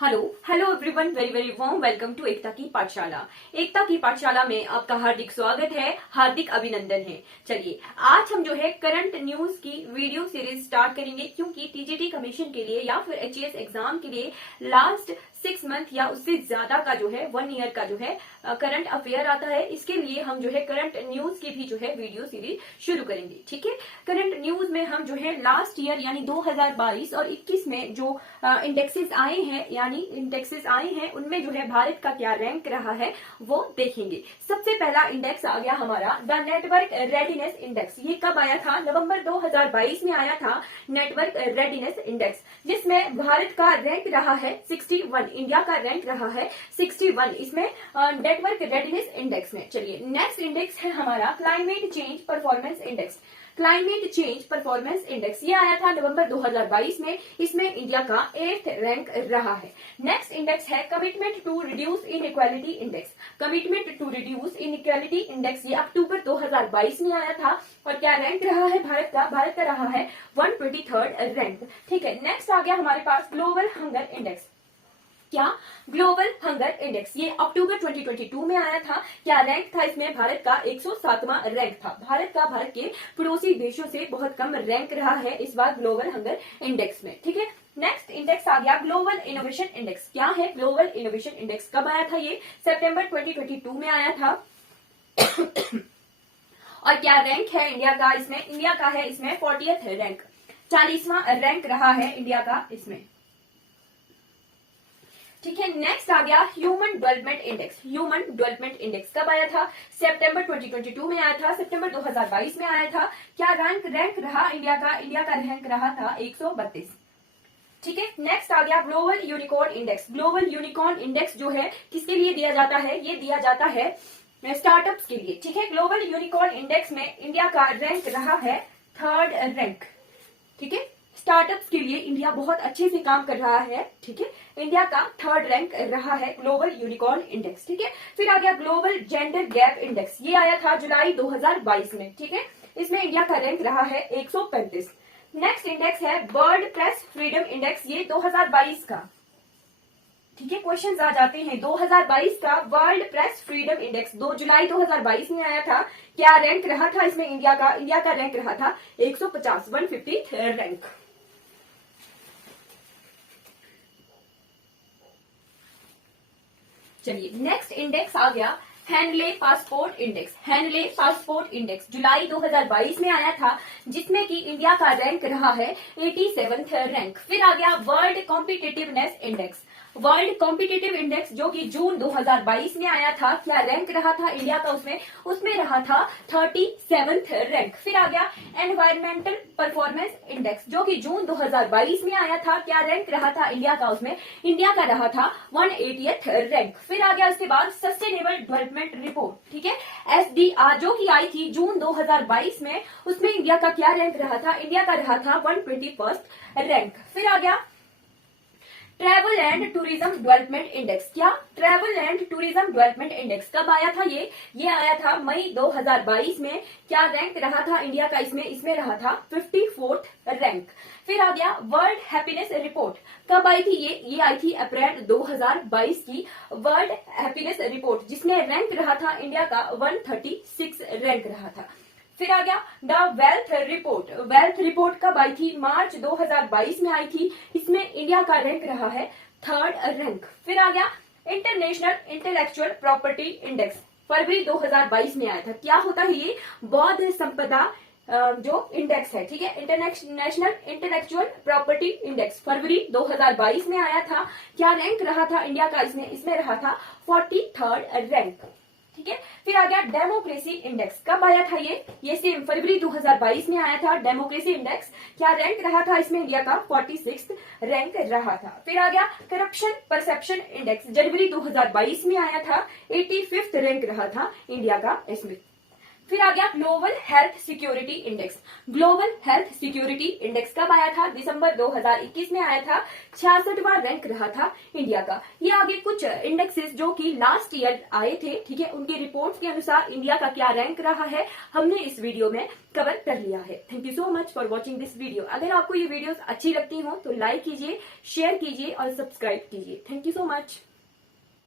Hello hello everyone, very very warm welcome to Ekta की पाठशाला। एकता की पाठशाला में आपका हार्दिक स्वागत है, हार्दिक अभिनंदन है। चलिए आज हम जो है करंट न्यूज की वीडियो सीरीज स्टार्ट करेंगे, क्योंकि टीजीटी कमीशन के लिए या फिर एचएएस एग्जाम के लिए लास्ट 6 मंथ या उससे ज्यादा का जो है 1 ईयर का जो है करंट अफेयर आता है। इसके लिए हम जो है करंट न्यूज की भी जो है वीडियो सीरीज शुरू करेंगे। ठीक है, करंट न्यूज में हम जो है लास्ट ईयर यानी 2022 और 21 में जो इंडेक्सेस आए हैं उनमें जो है भारत का क्या रैंक रहा है वो देखेंगे। सबसे पहला इंडेक्स आ गया हमारा द नेटवर्क रेडीनेस इंडेक्स। ये कब आया था? नवंबर 2022 में आया था नेटवर्क रेडीनेस इंडेक्स, जिसमें भारत का रैंक रहा है 61, इंडिया का रैंक रहा है 61 इसमें नेटवर्क रेडीनेस इंडेक्स में। चलिए नेक्स्ट इंडेक्स है हमारा climate change performance index. Climate change performance index ये आया था नवंबर 2022 में, इसमें इंडिया का 8th रैंक रहा है। नेक्स्ट इंडेक्स है commitment to reduce inequality index. Commitment to reduce inequality index ये अक्टूबर 2022 में आया था और क्या रैंक रहा है भारत का रहा है 123rd रैंक। ठीक है, नेक्स्ट आ गया हमारे पास ग्लोबल हंगर इंडेक्स। क्या? ग्लोबल हंगर इंडेक्स ये अक्टूबर 2022 में आया था। क्या रैंक था इसमें? भारत का 107वां रैंक था। भारत के पड़ोसी देशों से बहुत कम रैंक रहा है इस बार ग्लोबल हंगर इंडेक्स में। ठीक है, नेक्स्ट इंडेक्स आ गया ग्लोबल इनोवेशन इंडेक्स। क्या है ग्लोबल इनोवेशन इंडेक्स? कब आया था ये? सितंबर 2022 में आया था। और क्या रैंक है इंडिया का इसमें? इंडिया का है इसमें 40th रैंक, 40वां रैंक रहा है इंडिया का इसमें। ठीक है, नेक्स्ट आ गया human development index. Human development index कब आया था? सितंबर 2022 में आया था, सितंबर 2022 में आया था। क्या रैंक रहा इंडिया का रैंक रहा था 132। ठीक है, नेक्स्ट आ गया global unicorn index. Global unicorn index जो है किसके लिए दिया जाता है? ये दिया जाता है स्टार्टअप्स के लिए। ठीक है, ग्लोबल यूनिकॉर्न इंडेक्स में इंडिया का रैंक रहा है 3rd रैंक। ठीक है, स्टार्टअप्स के लिए इंडिया बहुत अच्छे से काम कर रहा है। ठीक है, इंडिया का 3rd रैंक रहा है ग्लोबल यूनिकॉर्न इंडेक्स। ठीक है, फिर आ गया ग्लोबल जेंडर गैप इंडेक्स। ये आया था जुलाई 2022 में। ठीक है, इसमें इंडिया का रैंक रहा है 135। नेक्स्ट इंडेक्स है वर्ल्ड प्रेस फ्रीडम इंडेक्स, ये 2022 का। ठीक है, क्वेश्चंस आ जाते हैं। 2022 का वर्ल्ड प्रेस फ्रीडम इंडेक्स 2 जुलाई 2022 में आया था। क्या रैंक रहा था इसमें इंडिया का रैंक रहा था 150, 150 रैंक। चलिए नेक्स्ट इंडेक्स आ गया Henley passport index. Henley passport index जुलाई 2022 में आया था, जिसमें कि इंडिया का रैंक रहा है 87th रैंक। फिर आ गया world competitiveness index. World competitive index जो कि जून 2022 में आया था। क्या रैंक रहा था इंडिया का उसमें रहा था 37th रैंक। फिर आ गया एनवायरमेंटल परफॉर्मेंस इंडेक्स जो कि जून 2022 में आया था। क्या रैंक रहा था इंडिया का रहा था 180th रैंक। फिर आ गया इसके बाद सस्टेनेबल डेवलपमेंट रिपोर्ट। ठीक है, SDR जो कि आई थी जून 2022 में, उसमें इंडिया का क्या रैंक रहा था? इंडिया का रहा था 121st रैंक। फिर आ गया travel and tourism development index. क्या? Travel and tourism development index कब आया था? ये आया था मई 2022 में। क्या रैंक रहा था इंडिया का इसमें रहा था 54th रैंक। फिर आ गया वर्ल्ड हैप्पीनेस रिपोर्ट। कब आई थी ये आई थी अप्रैल 2022 की वर्ल्ड हैप्पीनेस रिपोर्ट, जिसमें रैंक रहा था इंडिया का 136 रैंक रहा था। फिर आ गया the wealth report. Wealth report कब आई थी? मार्च 2022 में आई थी। इसमें इंडिया का रैंक रहा है 3rd रैंक। फिर आ गया इंटरनेशनल इंटेलेक्चुअल प्रॉपर्टी इंडेक्स, फरवरी 2022 में आया था। क्या होता है ये? बौद्ध संपदा जो इंडेक्स है। ठीक है, इंटरनेशनल इंटेलेक्चुअल प्रॉपर्टी इंडेक्स फरवरी 2022 में आया था। क्या रैंक रहा था इंडिया का इसमें रहा था 43rd रैंक। ठीक है, फिर आ गया डेमोक्रेसी इंडेक्स। कब आया था ये सेम फरवरी 2022 में आया था डेमोक्रेसी इंडेक्स। क्या रैंक रहा था इसमें इंडिया का 46th रैंक रहा था। फिर आ गया करप्शन परसेप्शन इंडेक्स, जनवरी 2022 में आया था, 85th रैंक रहा था इंडिया का इसमें। फिर आ गया global health security index. Global health security index कब आया था? दिसंबर 2021 में आया था। 66वां रैंक रहा था इंडिया का। ये आगे कुछ इंडेक्सेस जो कि लास्ट ईयर आए थे, ठीक है, उनकी रिपोर्ट्स के अनुसार इंडिया का क्या रैंक रहा है हमने इस वीडियो में कवर कर लिया है। Thank you so much for watching this video. अगर आपको ये वीडियोस अच्छी लगती हो तो लाइक कीजिए, शेयर कीजिए और सब्सक्राइब कीजिए। Thank you so much.